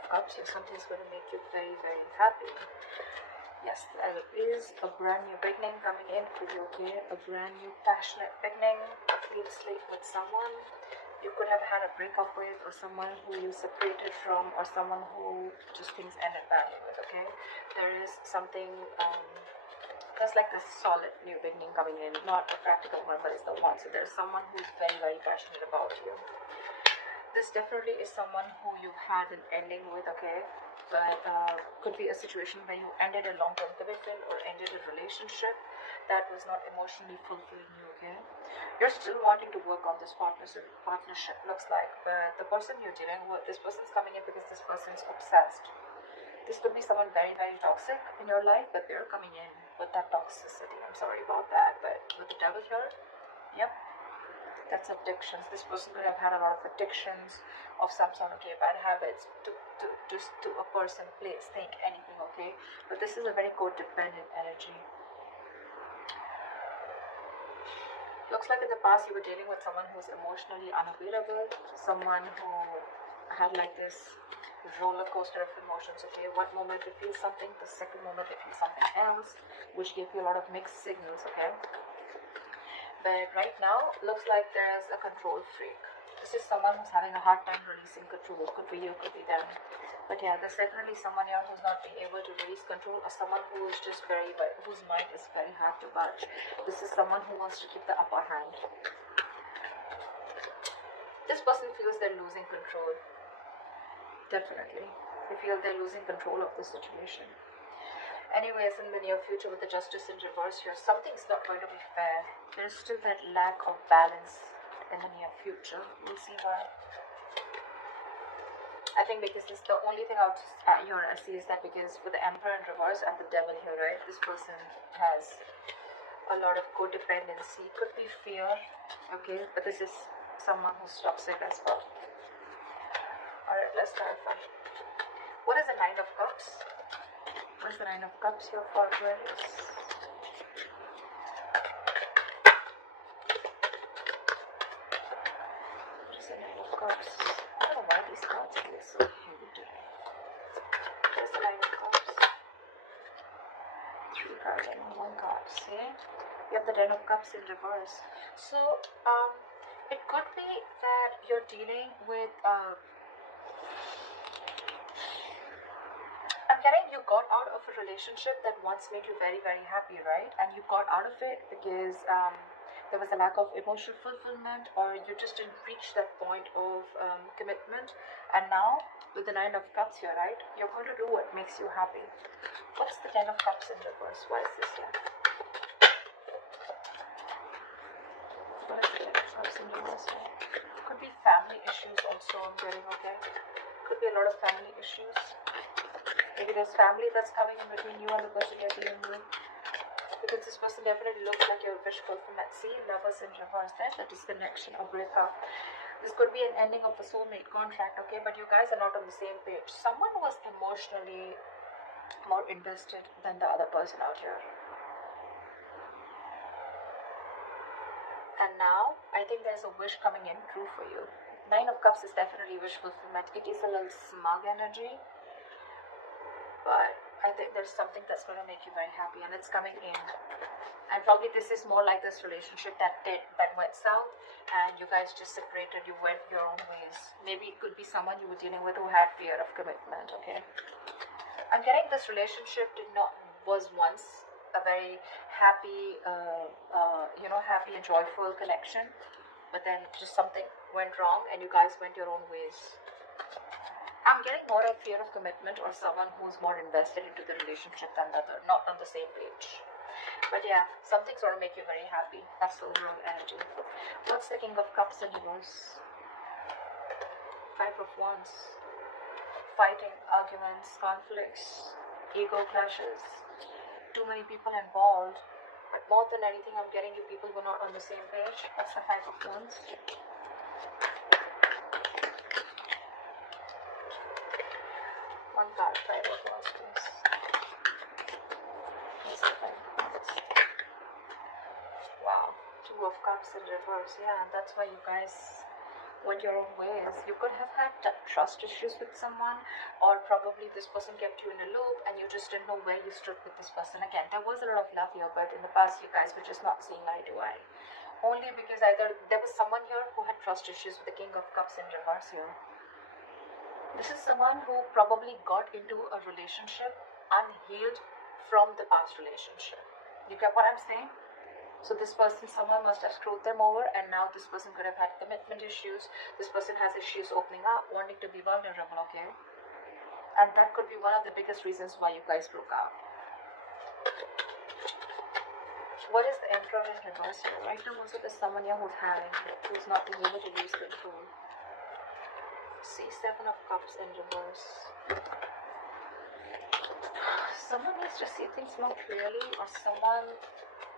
of Cups here. Something's going to make you very, very happy. Yes, there is a brand new beginning coming in for you, okay? A brand new passionate beginning, a clean slate with someone you could have had a breakup with, or someone who you separated from, or someone who just things ended badly with, okay? There is something, there's like this solid new beginning coming in, not a practical one, but it's the one. So there's someone who's very, very passionate about you. This definitely is someone who you had an ending with, okay? But could be a situation where you ended a long-term commitment or ended a relationship that was not emotionally fulfilling you, okay? You're still wanting to work on this partnership, looks like, but the person you're dealing with, this person's coming in because this person's obsessed. This could be someone very, very toxic in your life, but they're coming in with that toxicity. I'm sorry about that, but with the devil here, yep. That's addictions. This person could have had a lot of addictions of some sort, okay, bad habits to a person, place, think, anything, okay. But this is a very codependent energy. Looks like in the past you were dealing with someone who's emotionally unavailable, someone who had like this roller coaster of emotions, okay. One moment they feel something, the second moment they feel something else, which gave you a lot of mixed signals, okay. But right now, looks like there's a control freak. This is someone who's having a hard time releasing control. Could be you, could be them. But yeah, there's definitely someone here who's not being able to release control, or someone who is just whose mind is very hard to budge. This is someone who wants to keep the upper hand. This person feels they're losing control. Definitely. They feel they're losing control of the situation. Anyways, in the near future with the Justice in reverse here, something's not going to be fair. There's still that lack of balance in the near future. We'll see why. I think because this, the only thing I see is that because with the Emperor in reverse and the Devil here, right, this person has a lot of codependency. Could be fear, okay, but this is someone who's toxic as well. Alright, let's clarify. What is the Nine of Cups? What's the Nine of Cups here for Aquarius? What is the Nine of Cups? I don't know why these cards feel so heavy today. What is the Nine of Cups? 3 cards and 1 card. See? You have the Ten of Cups in reverse. So, it could be that you're dealing with I'm getting you got out of a relationship that once made you very, very happy, right? And you got out of it because there was a lack of emotional fulfillment, or you just didn't reach that point of commitment. And now, with the Nine of Cups here, right? You're going to do what makes you happy. What's the Ten of Cups in reverse? Why is this here? What is the Ten of Cups in reverse here? Could be family issues also, I'm getting, okay? Could be a lot of family issues. Maybe there's family that's coming in between you and the person you're dealing with. Because this person definitely looks like your wish fulfillment. See, Lovers in reverse. There's a disconnection or breakup. This could be an ending of a soulmate contract, okay? But you guys are not on the same page. Someone was emotionally more invested than the other person out here. And now, I think there's a wish coming in true for you. Nine of Cups is definitely wish fulfillment. It is a little smug energy. But I think there's something that's going to make you very happy, and it's coming in. And probably this is more like this relationship that went south, and you guys just separated. You went your own ways. Maybe it could be someone you were dealing with who had fear of commitment. Okay, I'm getting this relationship was once a very happy, happy and joyful connection, but then just something went wrong, and you guys went your own ways. I'm getting more of fear of commitment, or someone who's more invested into the relationship than the other, not on the same page. But yeah, something's going to make you very happy. That's the overall energy. What's the King of Cups in reverse? 5 of Wands. Fighting, arguments, conflicts, ego clashes, too many people involved. But more than anything, I'm getting you people who are not on the same page. That's the 5 of Wands. One card, 5 of Wands, please. That's the 5 of Wands. Wow, 2 of Cups in reverse. Yeah, and that's why you guys went your own ways. You could have had trust issues with someone, or probably this person kept you in a loop and you just didn't know where you stood with this person. Again, there was a lot of love here, but in the past you guys were just not seeing eye to eye. Only because either there was someone here who had trust issues with the King of Cups in reverse here. This is someone who probably got into a relationship unhealed from the past relationship. You get what I'm saying? So this person, someone must have screwed them over, and now this person could have had commitment issues. This person has issues opening up, wanting to be vulnerable, okay? And that could be one of the biggest reasons why you guys broke up. What is the Emperor in reverse here? Right now also there's someone here who's not being able to lose control. See, Seven of Cups in reverse. Someone needs to see things more clearly, or someone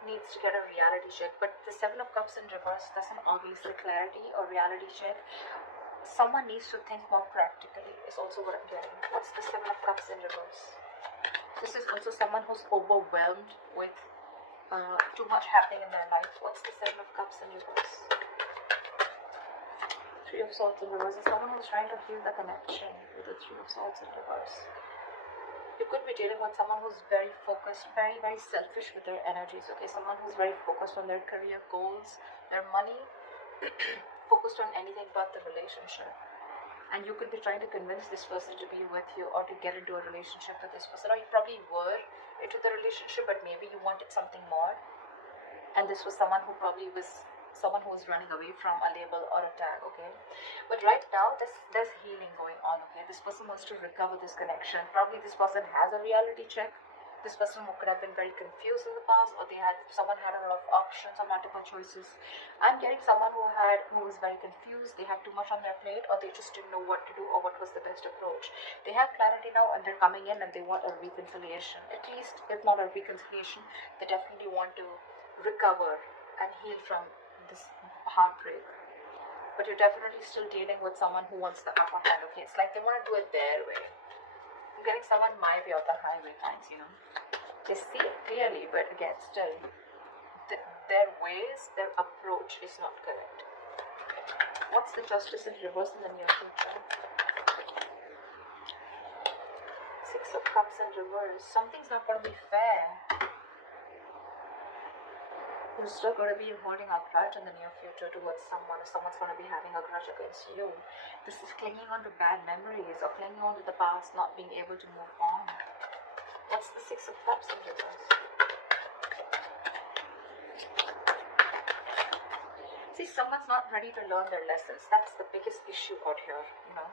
needs to get a reality check, but the Seven of Cups in reverse doesn't always say clarity or reality check. Someone needs to think more practically is also what I'm getting. What's the Seven of Cups in reverse? This is also someone who's overwhelmed with too much happening in their life. What's the Seven of Cups in reverse? Three of Swords in reverse is someone who's trying to heal the connection with the Three of Swords in reverse. You could be dealing with someone who's very focused, very, very selfish with their energies, okay? Someone who's very focused on their career goals, their money, focused on anything but the relationship. And you could be trying to convince this person to be with you or to get into a relationship with this person. Or you probably were into the relationship, but maybe you wanted something more. And this was someone who probably was someone who was running away from a label or a tag, okay? But right now, there's healing going on, okay? This person wants to recover this connection. Probably this person has a reality check. This person who could have been very confused in the past, or someone had a lot of options or multiple choices. I'm getting someone who was very confused. They had too much on their plate, or they just didn't know what to do or what was the best approach. They have clarity now, and they're coming in and they want a reconciliation. At least, if not a reconciliation, they definitely want to recover and heal from this heartbreak. But you're definitely still dealing with someone who wants the upper hand, okay? It's like they want to do it their way. I'm getting someone my way of the highway times, you know? They see it clearly, but again, still, their ways, their approach is not correct. What's the Justice in reverse in the near future? Six of Cups in reverse. Something's not going to be fair. You're still going to be holding a grudge in the near future towards someone, or someone's going to be having a grudge against you. This is clinging on to bad memories or clinging on to the past, not being able to move on. What's the Six of Cups in reverse? See, someone's not ready to learn their lessons. That's the biggest issue out here, you know.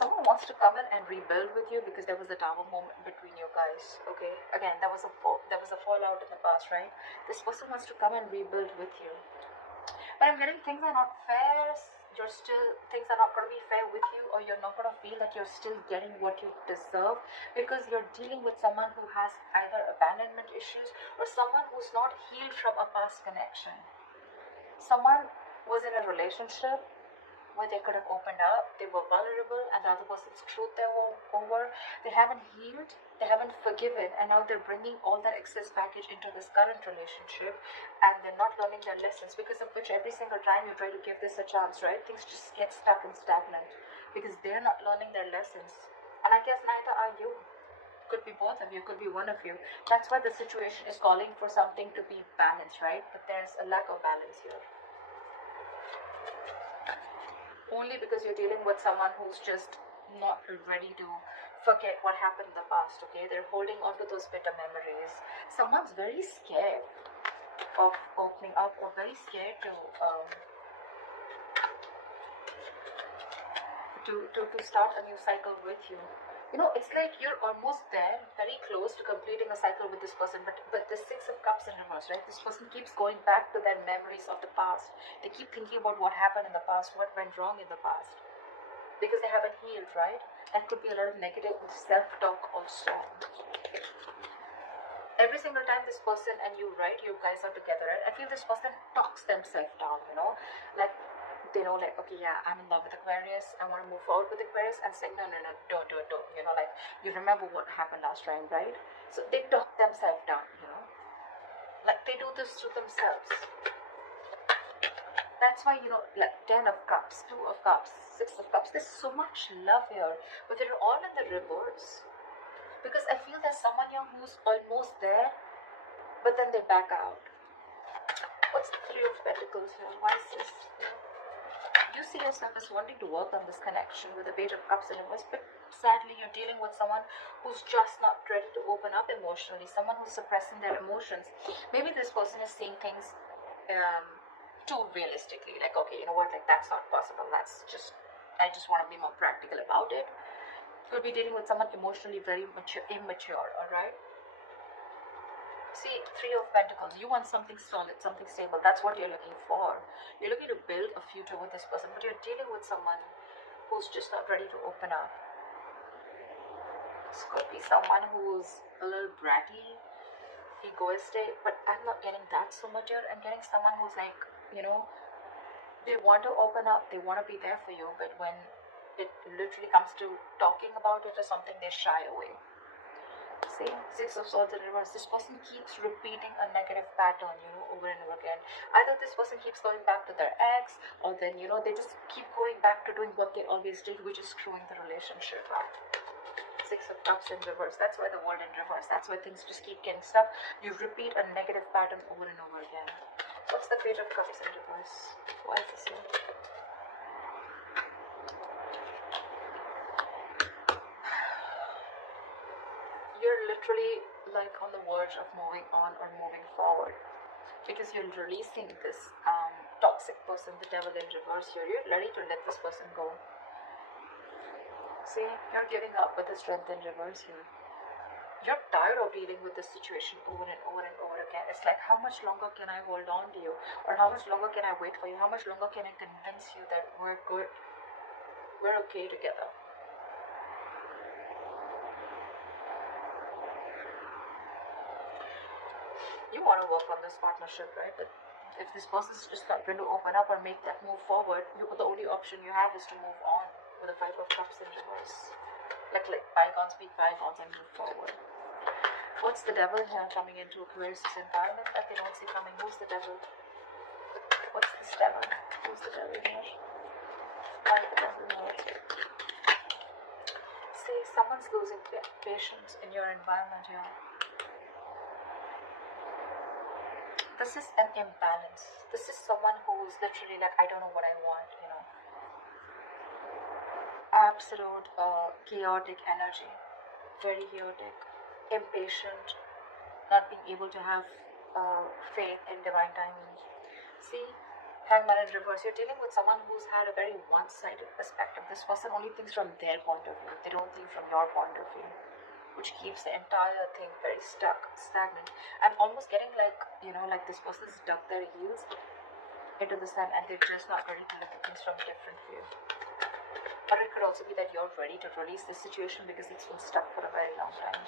Someone wants to come in and rebuild with you because there was a tower moment between you guys, okay? Again, there was a fallout in the past, right? This person wants to come and rebuild with you. But I'm getting things are not fair. Things are not going to be fair with you, or you're not going to feel that you're still getting what you deserve, because you're dealing with someone who has either abandonment issues or someone who's not healed from a past connection. Someone was in a relationship where they could have opened up, they were vulnerable, and the other person screwed them over. They haven't healed, they haven't forgiven, and now they're bringing all that excess baggage into this current relationship, and they're not learning their lessons, because of which every single time you try to give this a chance, right, things just get stuck and stagnant, because they're not learning their lessons. And I guess neither are you. Could be both of you, could be one of you. That's why the situation is calling for something to be balanced, right? But there's a lack of balance here. Only because you're dealing with someone who's just not ready to forget what happened in the past, okay? They're holding on to those bitter memories. Someone's very scared of opening up, or very scared to start a new cycle with you. You know, it's like you're almost there, very close to completing a cycle with this person, but the Six of Cups in reverse, right? This person keeps going back to their memories of the past. They keep thinking about what happened in the past, what went wrong in the past, because they haven't healed, right? That could be a lot of negative self-talk also. Every single time this person and you, right, you guys are together, right? I feel this person talks themselves down, you know, like, they know, like, okay, yeah, I'm in love with Aquarius, I want to move forward with Aquarius, and saying, no, don't do it, you know, like, you remember what happened last time, right? So they talk themselves down, you know, like, they do this to themselves. That's why, like 10 of cups, 2 of cups, 6 of cups, there's so much love here, but they're all in the reverse. Because I feel there's someone here who's almost there, but then they back out. What's the Three of Pentacles here? Why is this? You see yourself as wanting to work on this connection with the Page of Cups in reverse, but sadly you're dealing with someone who's just not ready to open up emotionally, someone who's suppressing their emotions. Maybe this person is seeing things too realistically, like, okay, you know what, like, that's not possible, I just want to be more practical about it. You'll be dealing with someone emotionally very immature, alright? See, Three of Pentacles, you want something solid, something stable. That's what you're looking for. You're looking to build a future with this person, but you're dealing with someone who's just not ready to open up. This could be someone who's a little bratty, egoistic, but I'm not getting that so much here. I'm getting someone who's like, they want to open up, they want to be there for you, but when it literally comes to talking about it or something, they shy away. See, Six of Swords in reverse. This person keeps repeating a negative pattern, over and over again. Either this person keeps going back to their ex, or then, they just keep going back to doing what they always did, which is screwing the relationship up. Six of Cups in reverse. That's why the World in reverse. That's why things just keep getting stuck. You repeat a negative pattern over and over again. What's the Page of Cups in reverse? Why is this here? You're literally like on the verge of moving on or moving forward, because you're releasing this toxic person, the Devil in reverse here. You're ready to let this person go. See, you're giving up with the Strength in reverse here. You're tired of dealing with this situation over and over and over again. It's like, how much longer can I hold on to you? Or how much longer can I wait for you? How much longer can I convince you that we're good? We're okay together. You want to work on this partnership, right? But if this person is just not going to open up or make that move forward, the only option you have is to move on with the Five of Cups in reverse. Like bygones be bygones and move forward. What's the Devil here coming into Aquarius' environment that they don't see coming? Who's the Devil? What's this Devil? Who's the Devil here? Why the Devil here? See, someone's losing patience in your environment here. This is an imbalance. This is someone who's literally like, I don't know what I want, Absolute chaotic energy. Very chaotic. Impatient. Not being able to have faith in divine timing. See, Hangman in reverse. You're dealing with someone who's had a very one-sided perspective. This person only thinks from their point of view. They don't think from your point of view, which keeps the entire thing very stagnant. I'm almost getting like, like this person's dug their heels into the sand and they're just not ready to look at things from a different view. Or it could also be that you're ready to release this situation because it's been stuck for a very long time.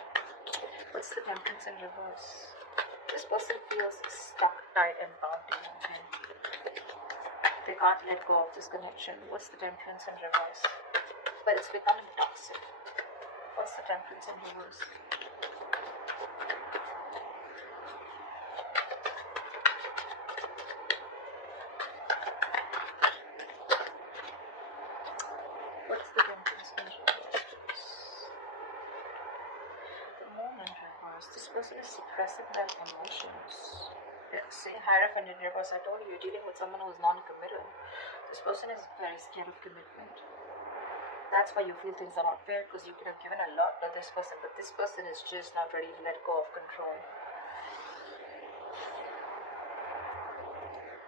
What's the Temperance in reverse? This person feels stuck, tied, and bound to you. Okay? They can't let go of this connection. What's the Temperance in reverse? But it's becoming toxic. What's the Temperance in reverse? What's the Temperance in reverse? The Moon in reverse. This person is suppressing their emotions. See, Hierophant in reverse. I told you, you're dealing with someone who is non-committal. This person is very scared of commitment. That's why you feel things are not fair, because you could have given a lot to this person, but this person is just not ready to let go of control.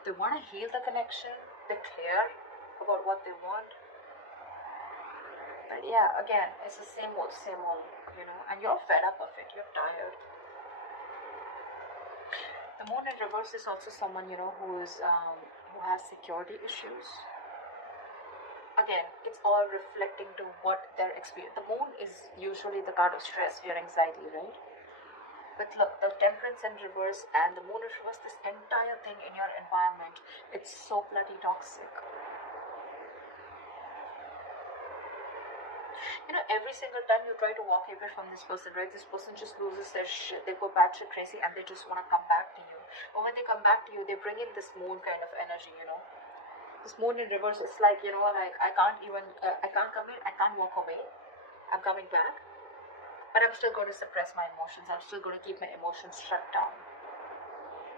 They want to heal the connection. They're clear about what they want. But yeah, again, it's the same old, and you're fed up of it. You're tired. The Moon in reverse is also someone, who has security issues. Again, it's all reflecting to what they're experiencing. The Moon is usually the card of stress, fear, anxiety, right? But look, the Temperance in reverse and the Moon in reverse, this entire thing in your environment, it's so bloody toxic. Every single time you try to walk away from this person, right, this person just loses their shit. They go batshit crazy and they just want to come back to you. But when they come back to you, they bring in this Moon kind of energy, This moon in reverse is like, you know, like I can't even, I can't commit, I can't walk away. I'm coming back, but I'm still going to suppress my emotions. I'm still going to keep my emotions shut down.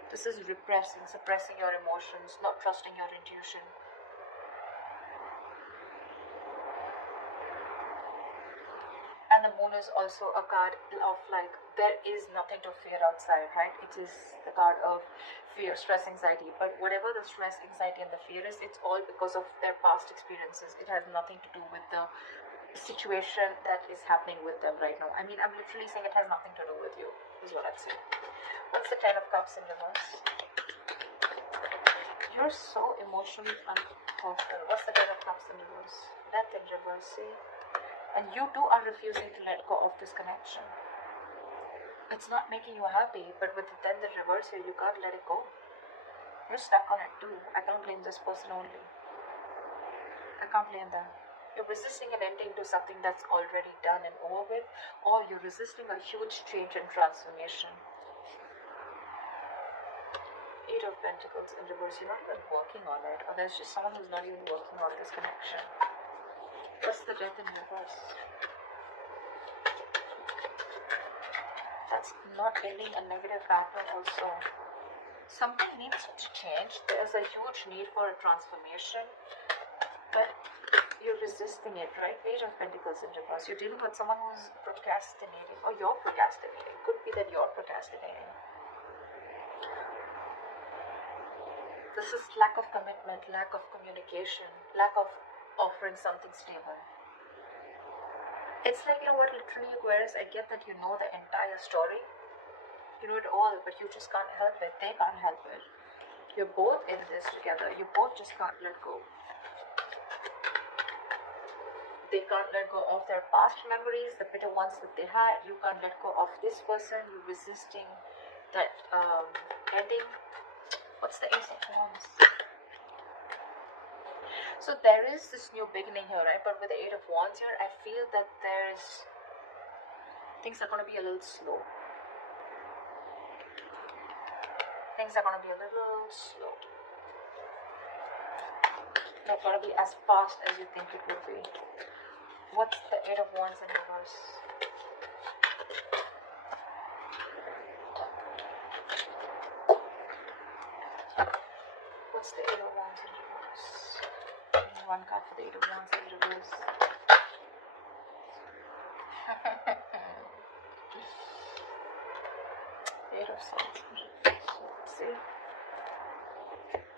This is repressing, suppressing your emotions, not trusting your intuition. And the moon is also a card of like, there is nothing to fear outside, right? It is the card of fear, stress, anxiety. But whatever the stress, anxiety, and the fear is, it's all because of their past experiences. It has nothing to do with the situation that is happening with them right now. I mean, I'm literally saying it has nothing to do with you, is what I'd say. What's the Ten of Cups in reverse? You're so emotionally unthoughtful. What's the Ten of Cups in reverse? Death in reverse, see? And you too are refusing to let go of this connection. It's not making you happy, but with the Ten in reverse here, you can't let it go. You're stuck on it too. I can't blame this person only. I can't blame them. You're resisting an ending to something that's already done and over with, or you're resisting a huge change and transformation. Eight of Pentacles in reverse. You're not even working on it, or there's just someone who's not even working on this connection. What's the Death in reverse? That's not ending a negative pattern also. Something needs to change. There's a huge need for a transformation, but you're resisting it, right? Page of Pentacles in reverse. You're dealing with someone who's procrastinating, or you're procrastinating. Could be that you're procrastinating. This is lack of commitment, lack of communication, lack of offering something stable. It's like, you know what, literally, Aquarius, I get that you know the entire story. You know it all, but you just can't help it. They can't help it. You're both in this together. You both just can't let go. They can't let go of their past memories, the bitter ones that they had. You can't let go of this person. You're resisting that ending. What's the Ace of Wands? So there is this new beginning here, right? But with the Eight of Wands here, I feel that things are going to be a little slow. Things are going to be a little slow. Not going to be as fast as you think it would be. What's the Eight of Wands in reverse? What's the Eight of Wands in reverse? One card for the Eight of Wands in reverse. Eight of Swords in reverse. See?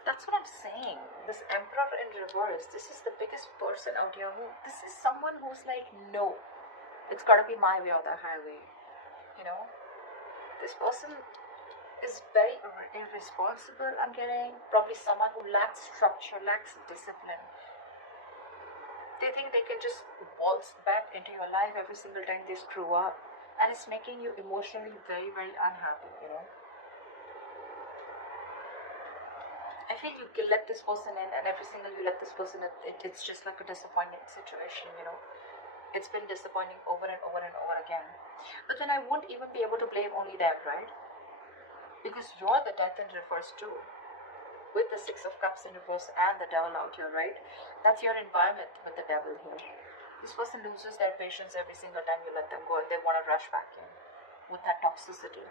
That's what I'm saying. This Emperor in reverse, this is the biggest person out here this is someone who's like, no, it's gotta be my way or the highway. You know? This person is very irresponsible, I'm getting. Probably someone who lacks structure, lacks discipline. They think they can just waltz back into your life every single time they screw up. And it's making you emotionally very, very unhappy, you know. I feel you can let this person in, and every single you let this person in, it's just like a disappointing situation, you know. It's been disappointing over and over and over again. But then I won't even be able to blame only them, right? Because you're the Death in reverse too. With the Six of Cups in reverse and the Devil out here, right? That's your environment with the Devil here. This person loses their patience every single time you let them go, and they want to rush back in with that toxicity.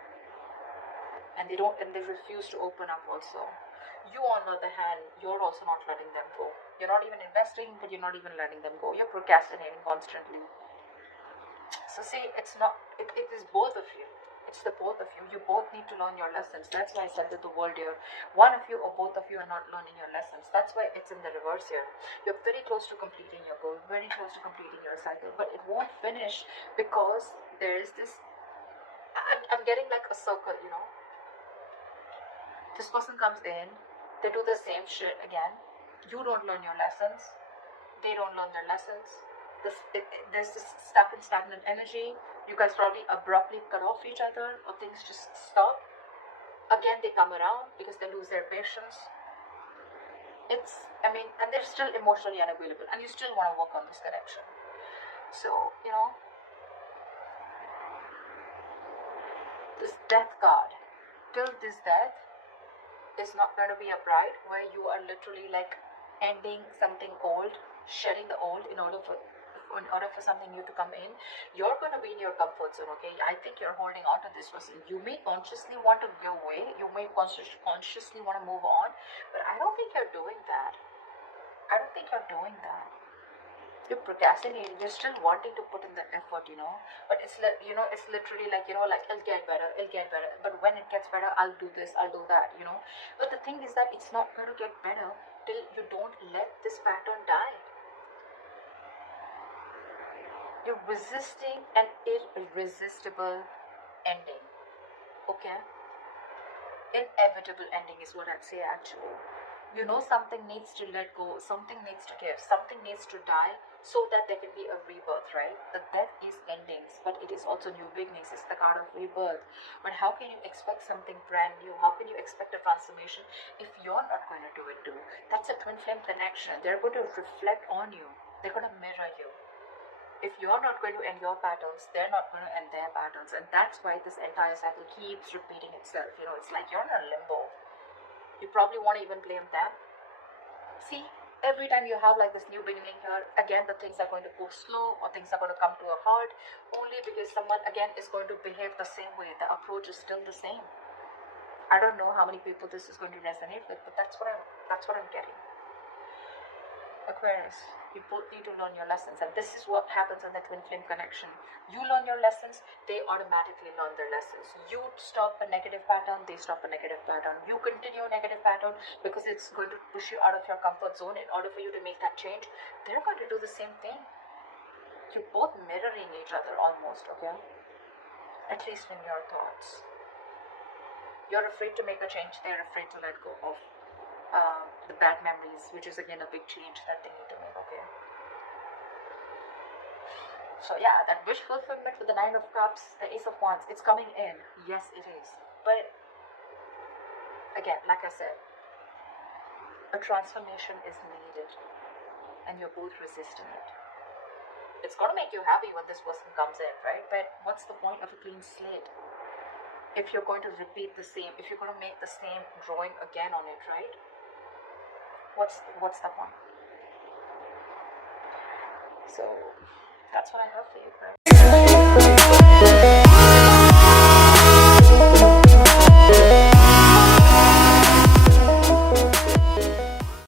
And they refuse to open up also. You, on the other hand, you're also not letting them go. You're not even investing, but you're not even letting them go. You're procrastinating constantly. So see, it is both of you. It's the both of you. You both need to learn your lessons. That's why I said that the world here, one of you or both of you are not learning your lessons. That's why it's in the reverse here. You're very close to completing your goal, very close to completing your cycle, but it won't finish because there is this, I'm getting like a circle, you know. This person comes in, they do the same shit again. You don't learn your lessons. They don't learn their lessons. There's this stuck and stagnant energy. You guys probably abruptly cut off each other, or things just stop. Again, they come around because they lose their patience. And they're still emotionally unavailable, and you still want to work on this connection. So, you know, this Death card, till this death, is not going to be a bride where you are literally like ending something old, shedding the old in order for something new to come in. You're going to be in your comfort zone, okay? I think you're holding on to this person. You may consciously want to give away, you may consciously want to move on, but I don't think you're doing that. I don't think you're doing that. You're procrastinating. You're still wanting to put in the effort, but it's it's literally like, like, it'll get better, but when it gets better, I'll do this, I'll do that, but the thing is that it's not going to get better till you don't let this pattern die. You're resisting an irresistible ending, okay? Inevitable ending is what I'd say, actually. Something needs to let go, something needs to give, something needs to die so that there can be a rebirth, right? The death is endings, but it is also new beginnings. It's the card of rebirth. But how can you expect something brand new? How can you expect a transformation if you're not going to do it too? That's a twin flame connection. They're going to reflect on you, they're going to mirror you. If you're not going to end your patterns, they're not going to end their patterns. And that's why this entire cycle keeps repeating itself. It's like you're in a limbo. You probably won't even blame them. See, every time you have like this new beginning here, again the things are going to go slow, or things are going to come to a halt, only because someone again is going to behave the same way. The approach is still the same. I don't know how many people this is going to resonate with, but that's what I'm getting. Aquarius, you both need to learn your lessons, and this is what happens in the twin flame connection. You learn your lessons, they automatically learn their lessons. You stop a negative pattern, they stop a negative pattern. You continue a negative pattern because it's going to push you out of your comfort zone. In order for you to make that change, they're going to do the same thing. You're both mirroring each other almost, okay? At least in your thoughts. You're afraid to make a change, they're afraid to let go of the bad memories, which is again a big change that they need to make, okay? So yeah, that wish fulfillment with the 9 of Cups, the Ace of Wands, it's coming in. Yes, it is. But again, like I said, a transformation is needed, and you're both resisting it. It's gonna make you happy when this person comes in, right? But what's the point of a clean slate if you're going to repeat the same, if you're going to make the same drawing again on it, right? What's the point? So that's what I have for you, guys.